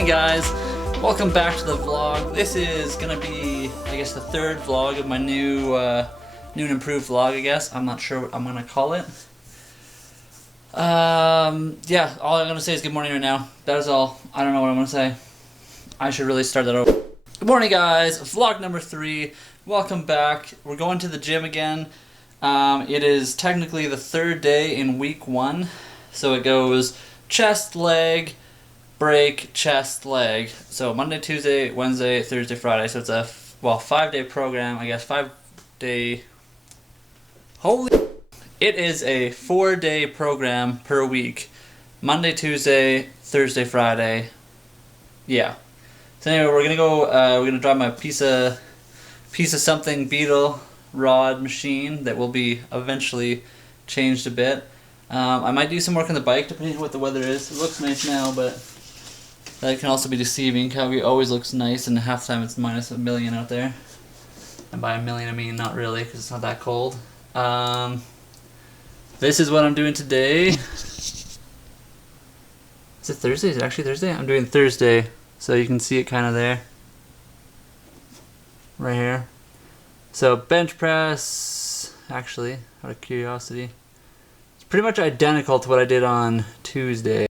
morning, guys. Welcome back to the vlog. This is gonna be, I guess, the third vlog of my new and improved vlog, I guess. I'm not sure what I'm gonna call it. Yeah, all I'm gonna say is good morning right now. That is all. I don't know what I'm gonna say. I should really start that over. Good morning, guys. Vlog number 3. Welcome back. We're going to the gym again. It is technically the third day in week 1. So it goes chest, leg, break, chest, leg. So Monday, Tuesday, Wednesday, Thursday, Friday. So it's a 5-day program, I guess. 5-day. It is a 4-day program per week. Monday, Tuesday, Thursday, Friday. Yeah. So anyway, we're gonna go. We're gonna drive my piece of something beetle rod machine that will be eventually changed a bit. I might do some work on the bike depending on what the weather is. It looks nice now, but that can also be deceiving. Calgary always looks nice, and half the time it's minus a million out there. And by a million I mean not really, because it's not that cold. This is what I'm doing today. Is it Thursday? Is it actually Thursday? I'm doing Thursday, so you can see it kind of there. Right here. So bench press, actually, out of curiosity, it's pretty much identical to what I did on Tuesday.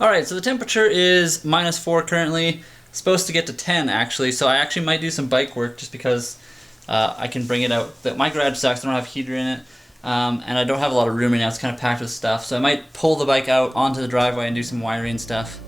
Alright, so the temperature is -4 currently. Supposed to get to 10 actually, so I actually might do some bike work just because I can bring it out. But my garage sucks, I don't have a heater in it, and I don't have a lot of room right now, it's kind of packed with stuff. So I might pull the bike out onto the driveway and do some wiring stuff.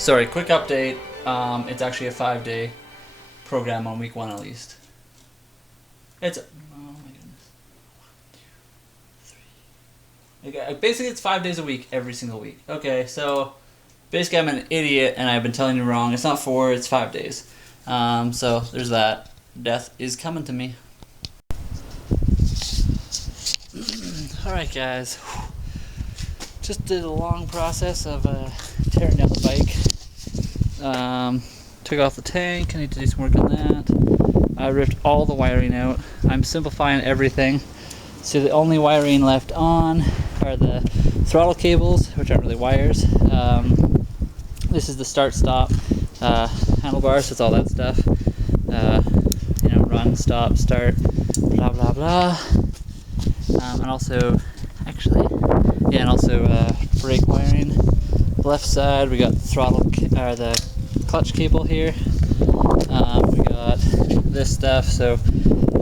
Sorry, quick update. It's actually a 5-day program on week 1 at least. It's, oh my goodness. 1, 2, 3. Okay, basically it's 5 days a week, every single week. Okay, so basically I'm an idiot and I've been telling you wrong. It's not 4, it's 5 days. So there's that. Death is coming to me. Alright guys. Just did a long process of tearing down the bike. Took off the tank. I need to do some work on that. I ripped all the wiring out. I'm simplifying everything. So the only wiring left on are the throttle cables, which aren't really wires. This is the start-stop handlebars, so it's all that stuff. You know, run, stop, start, blah blah blah. And also, actually, yeah, and also brake wiring. Left side, we got the throttle, or the clutch cable here. We got this stuff, so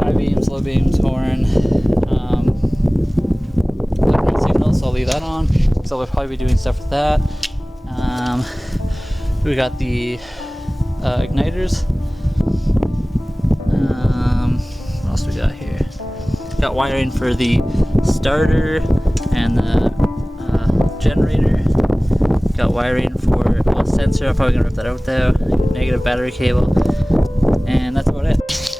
high beams, low beams, horn. Left signal, so I'll leave that on. So we'll probably be doing stuff with that. We got the igniters. What else we got here? Got wiring for the starter and the generator. Got wiring for a sensor. I'm probably gonna rip that out though. Negative battery cable, and that's about it.